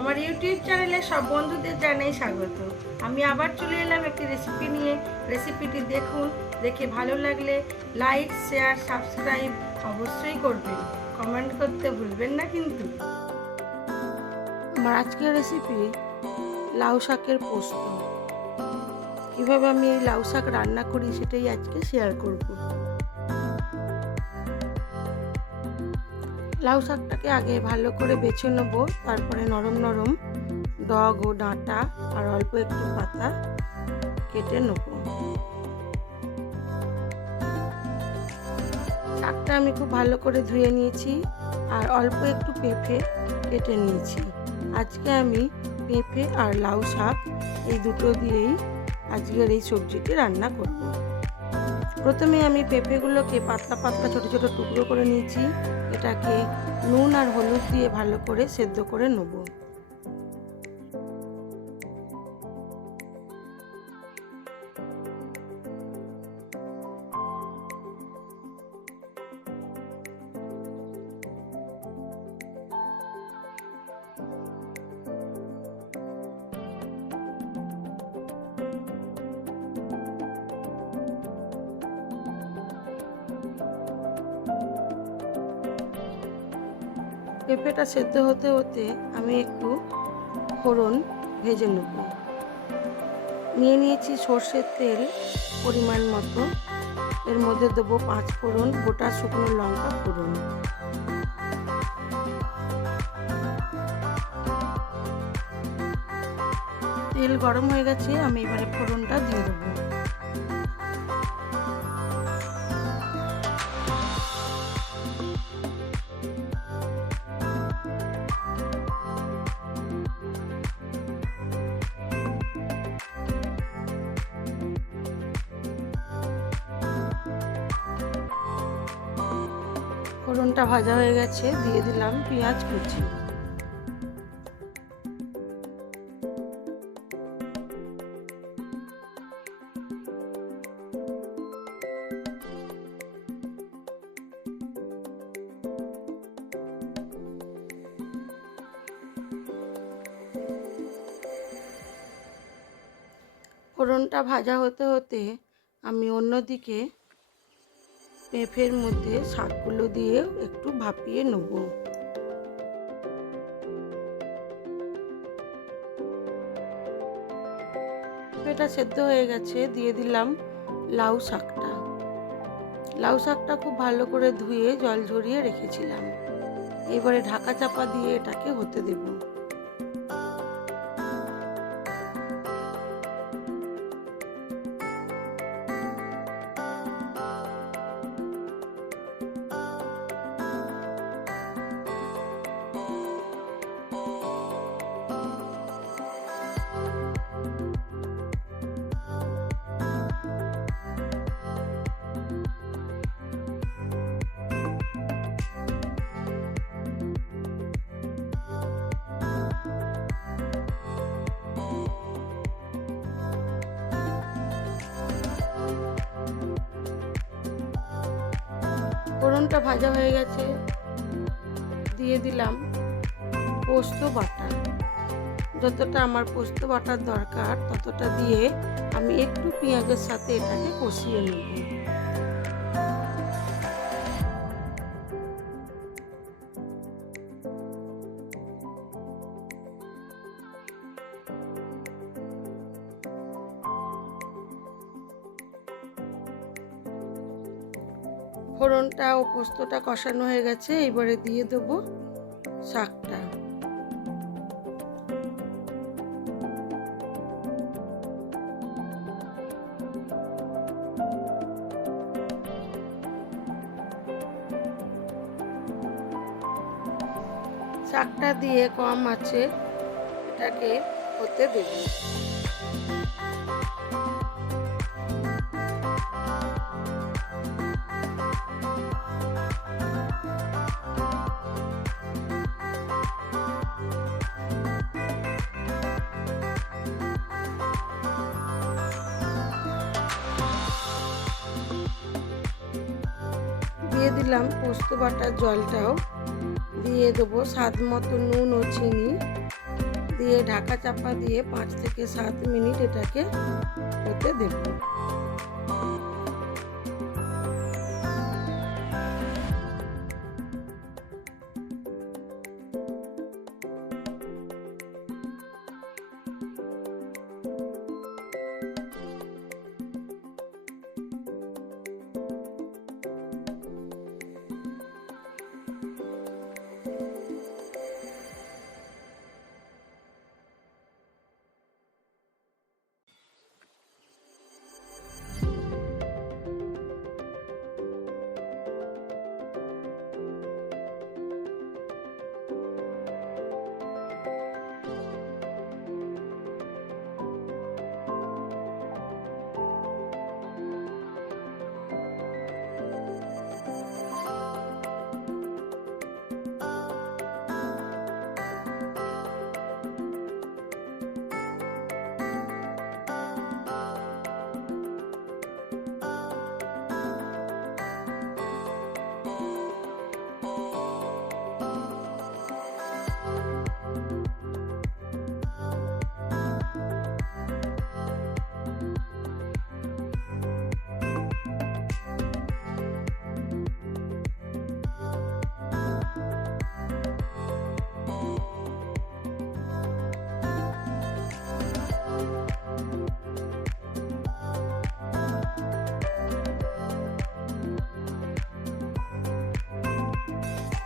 আমার ইউটিউব চ্যানেলে সব বন্ধুদের জানাই স্বাগত। আমি আবার চলে এলাম একটি রেসিপি নিয়ে। রেসিপিটি দেখুন, দেখে ভালো লাগলে লাইক শেয়ার সাবস্ক্রাইব অবশ্যই করবেন। কমেন্ট করতে ভুলবেন না কিন্তু। আমার আজকের রেসিপি লাউ শাকের পোস্ত। কীভাবে আমি এই লাউ শাক রান্না করি সেটাই আজকে শেয়ার করব। লাউ শাকটাকে আগে ভালো করে বেছে নেব, তারপরে নরম নরম ডগ ও ডাঁটা আর অল্প একটু পাতা কেটে নেব। শাকটা আমি খুব ভালো করে ধুয়ে নিয়েছি আর অল্প একটু পেঁপে কেটে নিয়েছি। আজকে আমি পেঁপে আর লাউ শাক এই দুটো দিয়েই আজকের এই সবজিটি রান্না করব। প্রথমে আমি পেঁপেগুলোকে পাতলা পাতলা ছোট ছোট টুকরো করে নিয়েছি। এটাকে নুন আর হলুদ দিয়ে ভালো করে সেদ্ধ করে নেব। পেঁপেটা সেদ্ধ হতে হতে আমি একটু ফোড়ন ভেজে নেব। নিয়ে নিয়েছি সর্ষের তেল পরিমাণ মতো। এর মধ্যে দেবো পাঁচ ফোড়ন, গোটা শুকনো লঙ্কা ফোড়ন। তেল গরম হয়ে গেছে, আমি এবারে ফোড়নটা দিয়ে দেবো। ফোড়নটা ভাজা হয়ে গেছে দিয়ে দিলাম পেঁয়াজ কুচি। ফোড়নটা ভাজা হতে হতে আমি অন্যদিকে পেঁপের মধ্যে শাকগুলো দিয়ে একটু ভাপিয়ে নেব। পেঁপেটা সেদ্ধ হয়ে গেছে, দিয়ে দিলাম লাউ শাকটা। লাউ শাকটা খুব ভালো করে ধুয়ে জল ঝরিয়ে রেখেছিলাম। এবারে ঢাকা চাপা দিয়ে এটাকে হতে দেবো। ফোড়নটা ভাজা হয়ে গেছে। দিয়ে দিলাম পোস্ত বাটা যতটা আমার পোস্ত বাটার দরকার, ততটা দিয়ে আমি একটু পেঁয়াজের সাথে এটাকে কষিয়ে নেব। ফোড়নটা ও পোস্তটা কষানো হয়ে গেছে, এবারে দিয়ে দেবো শাকটা। শাকটা দিয়ে কম আছে, এটাকে হতে দেবো। দিয়ে দিলাম পোস্ত বাটার জলটাও। দিয়ে দেবো স্বাদ মতো নুন ও চিনি। দিয়ে ঢাকা চাপা দিয়ে পাঁচ থেকে সাত মিনিট এটাকে হতে দেব।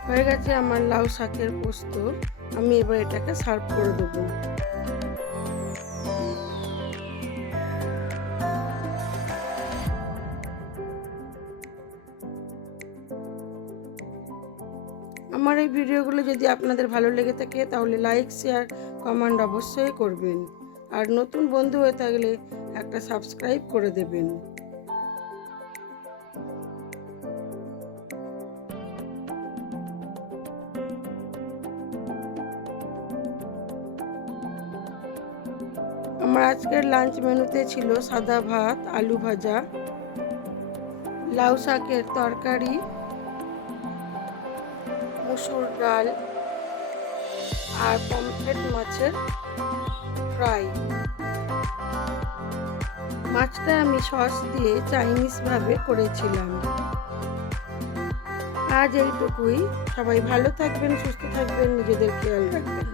হয়ে গেছে আমার লাউ শাকের পোস্ত। আমি এবার এটাকে সার্ভ করে দেবো। আমার এই ভিডিওগুলো যদি আপনাদের ভালো লেগে থাকে, তাহলে লাইক শেয়ার কমেন্ট অবশ্যই করবেন। আর নতুন বন্ধু হয়ে থাকলে একটা সাবস্ক্রাইব করে দেবেন। আমার আজকের লাঞ্চ মেনুতে ছিল সাদা ভাত, আলু ভাজা, লাউ শাকের তরকারি, মুসুর ডাল আর পমফ্রেট মাছের ফ্রাই। মাছটা আমি সস দিয়ে চাইনিজ ভাবে করেছিলাম। আজ এইটুকুই। সবাই ভালো থাকবেন, সুস্থ থাকবেন, নিজেদের খেয়াল রাখবেন।